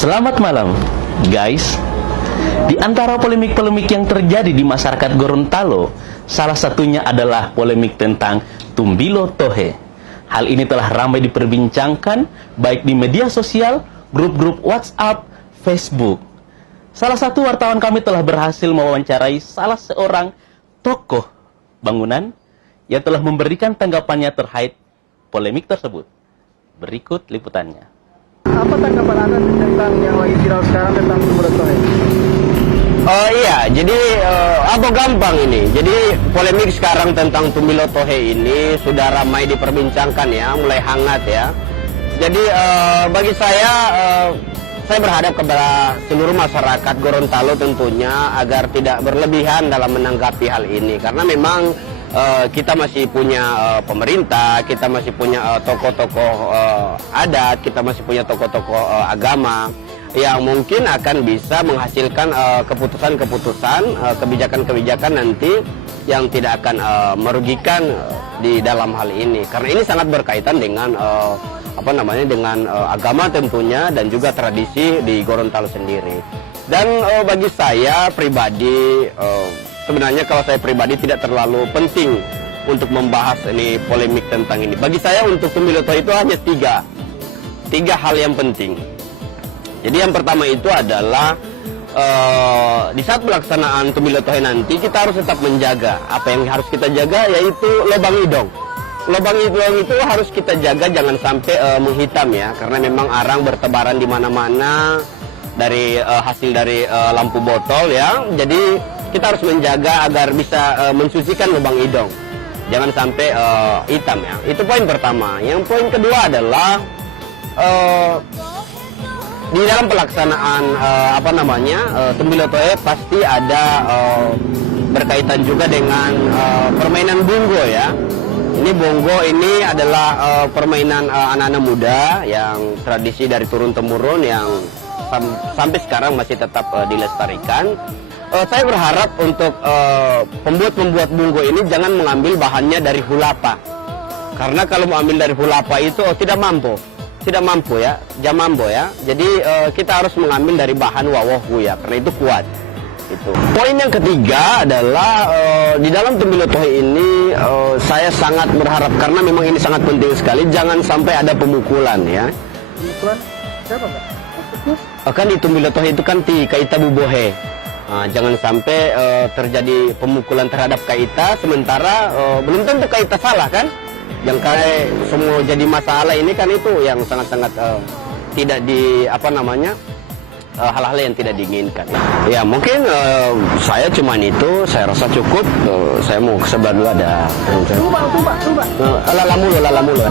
Selamat malam, guys. Di antara polemik-polemik yang terjadi di masyarakat Gorontalo, salah satunya adalah polemik tentang Tumbilo Tohe. Hal ini telah ramai diperbincangkan baik di media sosial, grup-grup WhatsApp, Facebook. Salah satu wartawan kami telah berhasil mewawancarai salah seorang tokoh bangunan yang telah memberikan tanggapannya terkait polemik tersebut. Berikut liputannya. Apa tanggapan Anda tentang yang lagi viral sekarang tentang Tumbilo Tohe? Oh iya, jadi apa gampang ini. Jadi polemik sekarang tentang Tumbilo Tohe ini sudah ramai diperbincangkan ya, mulai hangat ya. Jadi bagi saya berharap kepada seluruh masyarakat Gorontalo tentunya agar tidak berlebihan dalam menanggapi hal ini. Karena memang kita masih punya pemerintah, kita masih punya tokoh-tokoh adat, kita masih punya tokoh-tokoh agama yang mungkin akan bisa menghasilkan keputusan-keputusan, kebijakan-kebijakan nanti yang tidak akan merugikan di dalam hal ini. Karena ini sangat berkaitan dengan dengan agama tentunya dan juga tradisi di Gorontalo sendiri. Dan bagi saya pribadi, sebenarnya kalau saya pribadi tidak terlalu penting untuk membahas ini polemik tentang ini. Bagi saya untuk Tumbilo Tohe itu hanya tiga hal yang penting. Jadi yang pertama itu adalah di saat pelaksanaan Tumbilo Tohe nanti kita harus tetap menjaga. Apa yang harus kita jaga yaitu lubang hidung. Lubang hidung itu harus kita jaga, jangan sampai menghitam ya, karena memang arang bertebaran di mana-mana dari hasil dari lampu botol ya. Jadi kita harus menjaga agar bisa mensucikan lubang hidung, jangan sampai hitam ya. Itu poin pertama. Yang poin kedua adalah di dalam pelaksanaan Tumbilo Tohe pasti ada berkaitan juga dengan permainan bongo ya. Ini bongo ini adalah permainan anak-anak muda yang tradisi dari turun-temurun yang sampai sekarang masih tetap dilestarikan. Saya berharap untuk pembuat bongo ini jangan mengambil bahannya dari hulapa. Karena kalau mengambil dari hulapa itu tidak mampu ya, jamambo ya. Jadi kita harus mengambil dari bahan wawohu ya, karena itu kuat. Itu. Poin yang ketiga adalah di dalam Tumbilo Tohe ini saya sangat berharap, karena memang ini sangat penting sekali, jangan sampai ada pemukulan ya. Pemukulan siapa Pak? Kan di Tumbilo Tohe itu kan di Kaita Bubohe. Nah, jangan sampai terjadi pemukulan terhadap Kaita, sementara belum tentu Kaita salah kan. Yang kayak semua jadi masalah ini kan itu yang sangat-sangat tidak hal-hal yang tidak diinginkan. Ya mungkin saya cuman itu, saya rasa cukup. Saya mau ke sebelah dulu ada. Tumbak. Lala mulu.